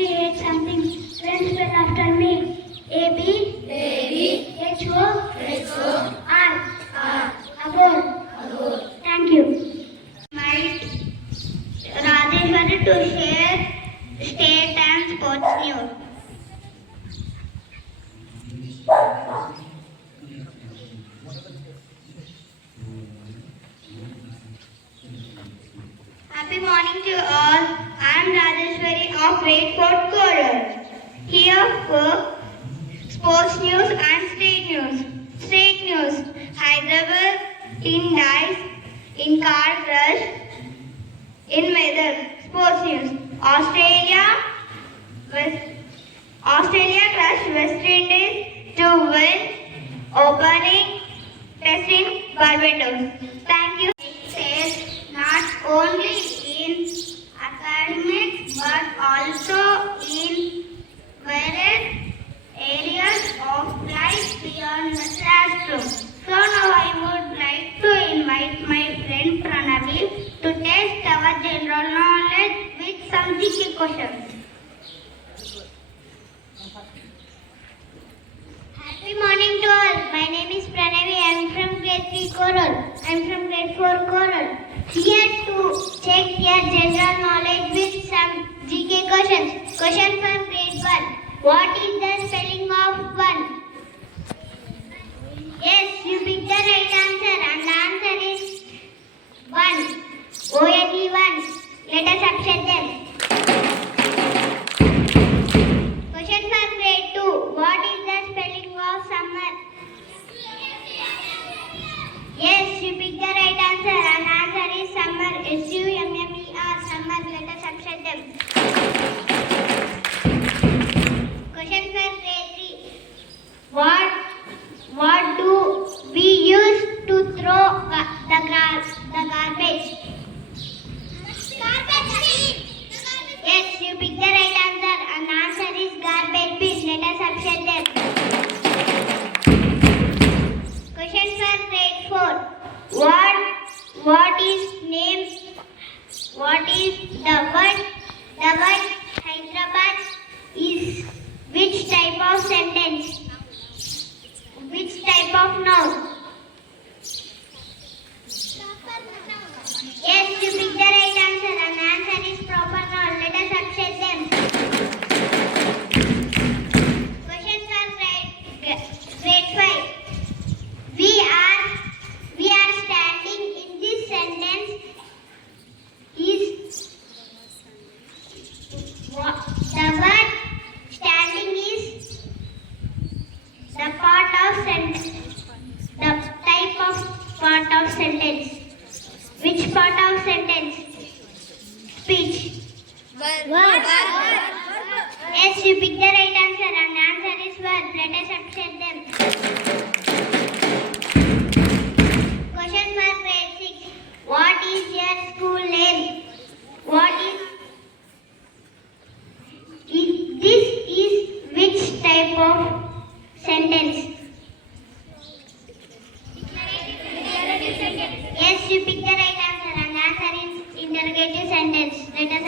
ate something. Friends fell after me. A B H O R. Above. Thank you. Might Rajeshwari to share state and sports news. Happy morning to all. I am Rajeshwari of grade 4 Koral. Here for sports news and state news. State news. Hyderabad team dies in car crash in weather. Sports news. Australia crushed West Indies to win opening test in Barbados. Thank you. It says not only in academics but also in various areas of life beyond the classroom. So now I would like to invite my friend Pranavi to test our general knowledge with some GK questions. Happy morning to all. My name is Pranavi. I am from grade 3 Coral. I am from grade 4 Coral. Here to check your general knowledge with some GK questions. Question from grade 1. What is the spelling of 1? Yes, you picked the right answer and the answer is 1. O-N-E 1. Let us upset them. Question for grade 2. What is the spelling of summer? Yes, you picked the right answer and answer is summer. S-U-M-M-E-R. Summer. Let us upset them. Question for grade 3. What do we use to throw the garbage? Garbage bin. Yes, you picked the right answer and the answer is garbage bin. Let us upset them. Question for grade 4. What is the word Hyderabad is which type of sentence? Which type of noun? Yes, you picked the right answer and the answer is proper noun. Let us upset them. Question for grade 5. We are standing in this sentence is the word standing is the part of sentence. The type of part of sentence. Which part of sentence? Speech. Word. Yes, you picked the right answer and the answer is word. Let us upset them. Question for grade 6. What is your school name? This is which type of sentence? Yes, you picked the right answer and the answer is interrogative sentence. Let us